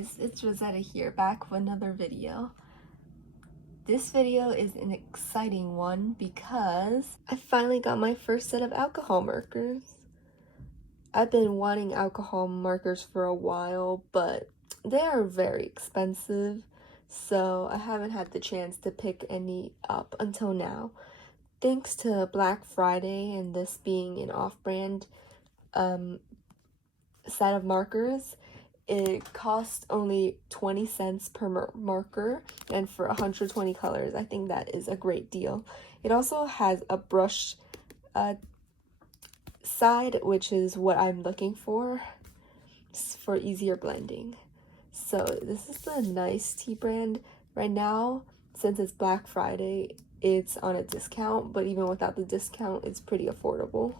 guys, it's Rosetta here, back with another video. This video is an exciting one because I finally got my first set of alcohol markers. I've been wanting alcohol markers for a while, but they are very expensive, so I haven't had the chance to pick any up until now. Thanks to Black Friday and this being an off-brand set of markers, it costs only 20 cents per marker, and for 120 colors, I think that is a great deal. It also has a brush side, which is what I'm looking for easier blending. So this is the Nice Tea brand. Right now, since it's Black Friday, it's on a discount, but even without the discount, it's pretty affordable.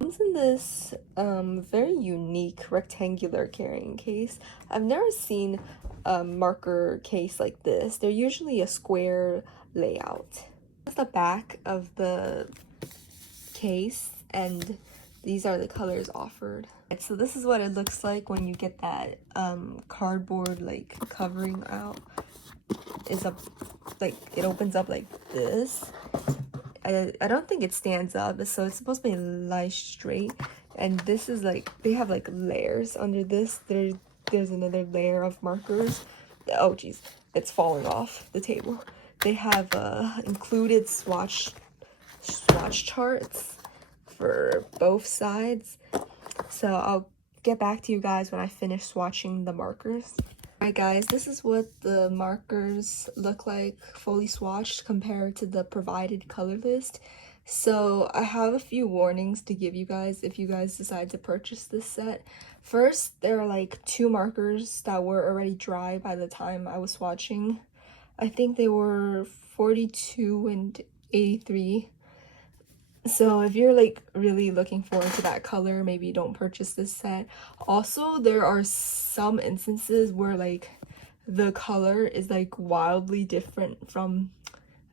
Comes in this very unique rectangular carrying case. I've never seen a marker case like this. They're usually a square layout. That's the back of the case, and these are the colors offered. So this is what it looks like when you get that cardboard like covering out. It's it opens up like this. I don't think it stands up, so it's supposed to be lie straight, and this is like, they have like layers under this. There's another layer of markers. Oh geez, it's falling off the table. They have included swatch charts for both sides, so I'll get back to you guys when I finish swatching the markers. Alright guys, this is what the markers look like fully swatched compared to the provided color list. So I have a few warnings to give you guys if you guys decide to purchase this set. First, there are like 2 markers that were already dry by the time I was swatching. I think they were 42 and 83. So if you're like really looking forward to that color, maybe don't purchase this set. Also, there are some instances where like the color is like wildly different from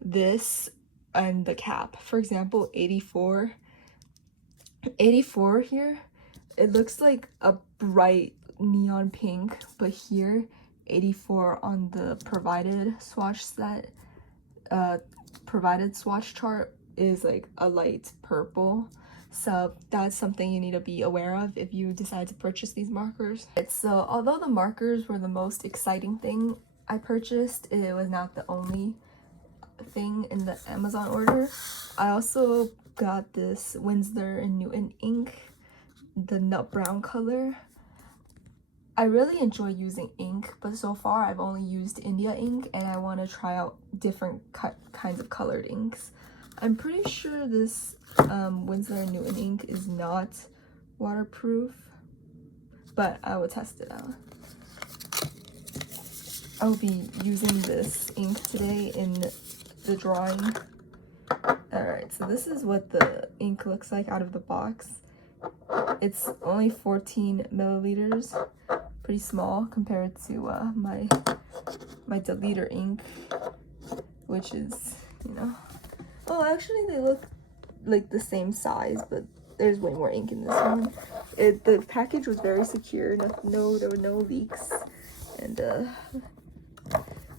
this and the cap. For example, 84 here, it looks like a bright neon pink, but here 84 on the provided swatch set, provided swatch chart is like a light purple. So that's something you need to be aware of if you decide to purchase these markers. So although the markers were the most exciting thing I purchased, it was not the only thing in the Amazon order. I also got this Winsor Newton Ink, the nut brown color. I really enjoy using ink, but so far I've only used India ink, and I want to try out different kinds of colored inks. I'm pretty sure this Winsor Newton ink is not waterproof, but I will test it out. I'll be using this ink today in the drawing. Alright, so this is what the ink looks like out of the box. It's only 14 milliliters, pretty small compared to my deliter ink, which is, you know. Oh, actually they look like the same size, but there's way more ink in this one. The package was very secure. There were no leaks, and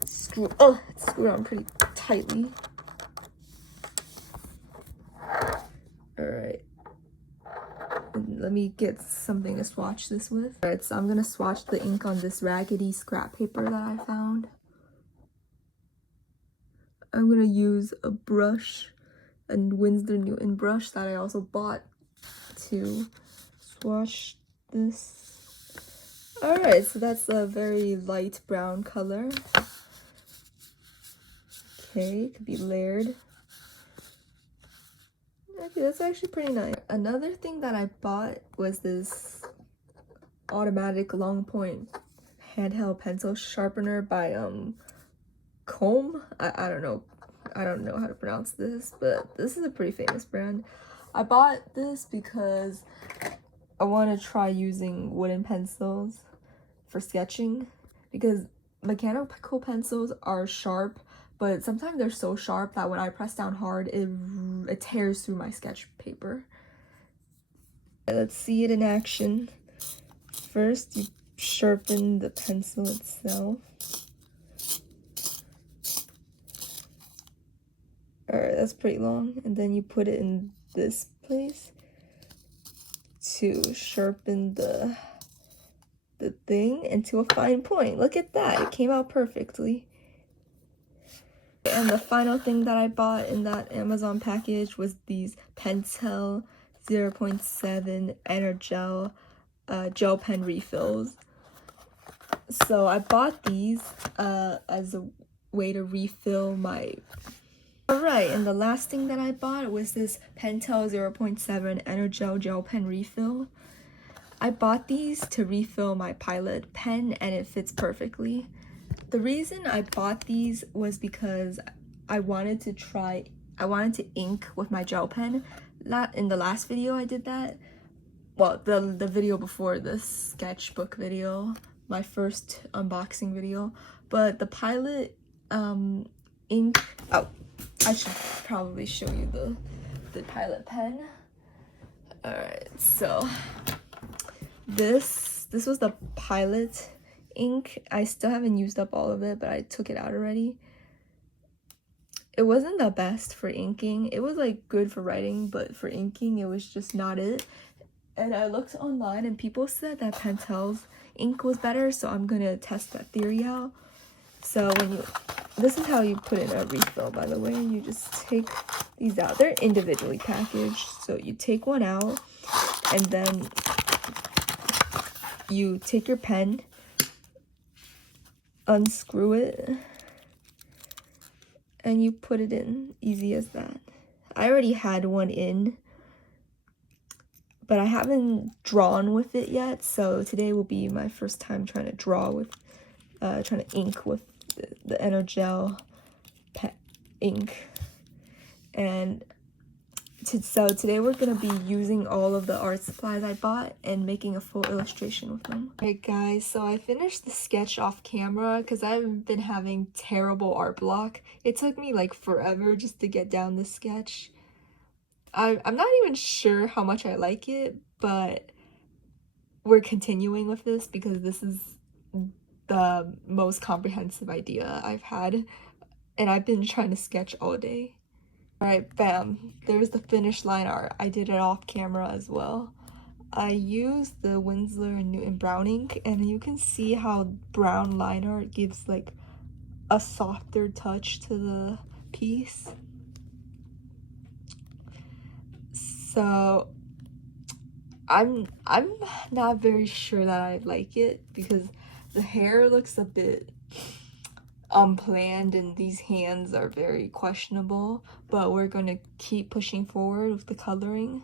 it's screwed on pretty tightly. Alright, let me get something to swatch this with. Alright, so I'm gonna swatch the ink on this raggedy scrap paper that I found. I'm gonna use a brush, a Winsor Newton brush that I also bought to swatch this. Alright, so that's a very light brown color. Okay, it could be layered. Okay, that's actually pretty nice. Another thing that I bought was this automatic long point handheld pencil sharpener by KUM. I don't know how to pronounce this, but this is a pretty famous brand. I bought this because I want to try using wooden pencils for sketching, because mechanical pencils are sharp, but sometimes they're so sharp that when I press down hard, it tears through my sketch paper. Let's see it in action. First, you sharpen the pencil itself. Alright, that's pretty long. And then you put it in this place to sharpen the thing into a fine point. Look at that, it came out perfectly. And the final thing that I bought in that Amazon package was these Pentel 0.7 Energel gel pen refills. So I bought these as a way to refill my... Alright, and the last thing that I bought was this Pentel 0.7 Energel gel pen refill. I bought these to refill my Pilot pen and it fits perfectly. The reason I bought these was because I wanted to ink with my gel pen. In the last video I did that. Well, the video before this sketchbook video, my first unboxing video. But the Pilot ink, oh, I should probably show you the Pilot pen. Alright, so this was the Pilot ink. I still haven't used up all of it, but I took it out already. It wasn't the best for inking. It was like good for writing, but for inking it was just not it. And I looked online and people said that Pentel's ink was better, so I'm gonna test that theory out. So this is how you put in a refill, by the way. You just take these out. They're individually packaged, so you take one out and then you take your pen, unscrew it, and you put it in. Easy as that. I already had one in, but I haven't drawn with it yet, so today will be my first time trying to draw with, trying to ink with the Energel ink. And so today we're gonna be using all of the art supplies I bought and making a full illustration with them. Alright guys, so I finished the sketch off camera because I've been having terrible art block. It took me like forever just to get down the sketch. I'm not even sure how much I like it, but we're continuing with this because this is the most comprehensive idea I've had, and I've been trying to sketch all day. Alright, bam, there's the finished line art. I did it off camera as well. I used the Winsor Newton brown ink, and you can see how brown line art gives like a softer touch to the piece. So I'm not very sure that I like it because the hair looks a bit unplanned and these hands are very questionable, but we're gonna keep pushing forward with the coloring.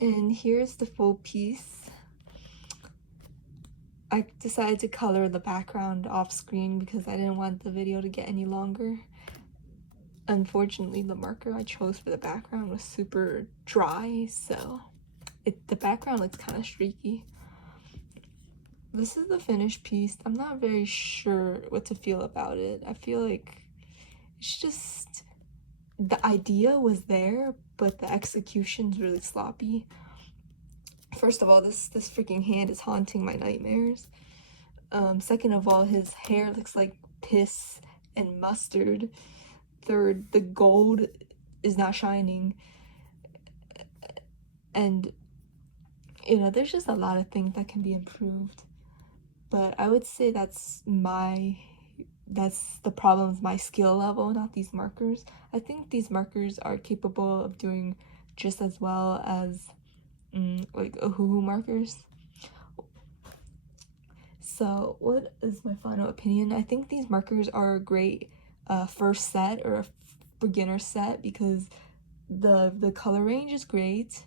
And here's the full piece. I decided to color the background off screen because I didn't want the video to get any longer. Unfortunately, the marker I chose for the background was super dry, so the background looks kind of streaky. This is the finished piece. I'm not very sure what to feel about it. I feel like it's just, the idea was there, but the execution's really sloppy. First of all, this freaking hand is haunting my nightmares. Second of all, his hair looks like piss and mustard. Third, the gold is not shining. And, you know, there's just a lot of things that can be improved. But I would say that's the problem with my skill level, not these markers. I think these markers are capable of doing just as well as like Ohuhu markers. So what is my final opinion? I think these markers are a great first set or a beginner set because the color range is great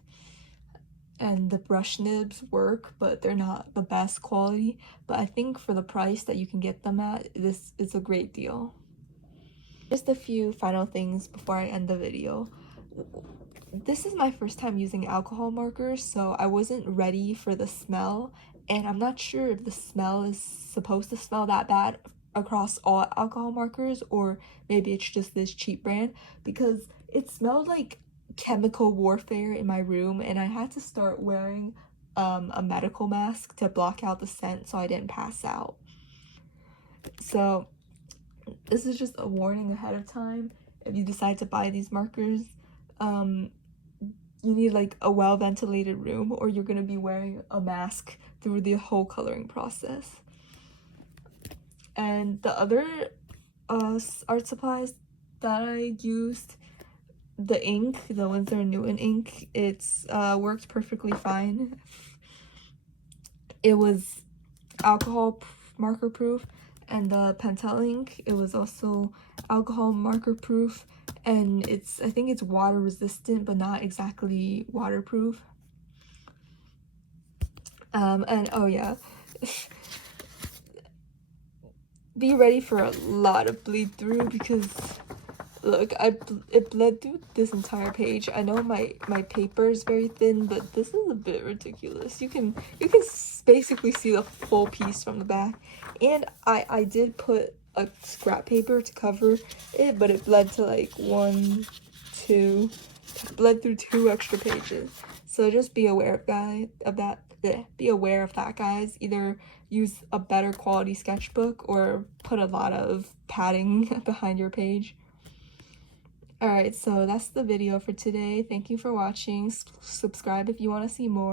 and the brush nibs work, but they're not the best quality. But I think for the price that you can get them at, this is a great deal. Just a few final things before I end the video. This is my first time using alcohol markers, so I wasn't ready for the smell, and I'm not sure if the smell is supposed to smell that bad across all alcohol markers, or maybe it's just this cheap brand, because it smelled like chemical warfare in my room, and I had to start wearing a medical mask to block out the scent so I didn't pass out. So this is just a warning ahead of time. If you decide to buy these markers, you need like a well-ventilated room, or you're gonna be wearing a mask through the whole coloring process. And the other art supplies that I used, the ink, the Winsor Newton ink, it's worked perfectly fine. It was alcohol marker proof, and the Pentel ink, it was also alcohol marker proof, and I think it's water resistant but not exactly waterproof. And oh yeah, be ready for a lot of bleed through because look, it bled through this entire page. I know my paper is very thin, but this is a bit ridiculous. You can basically see the full piece from the back. And I did put a scrap paper to cover it, but it bled to like bled through 2 extra pages. So just be aware of that. Be aware of that, guys. Either use a better quality sketchbook or put a lot of padding behind your page. Alright, so that's the video for today. Thank you for watching. Subscribe if you want to see more.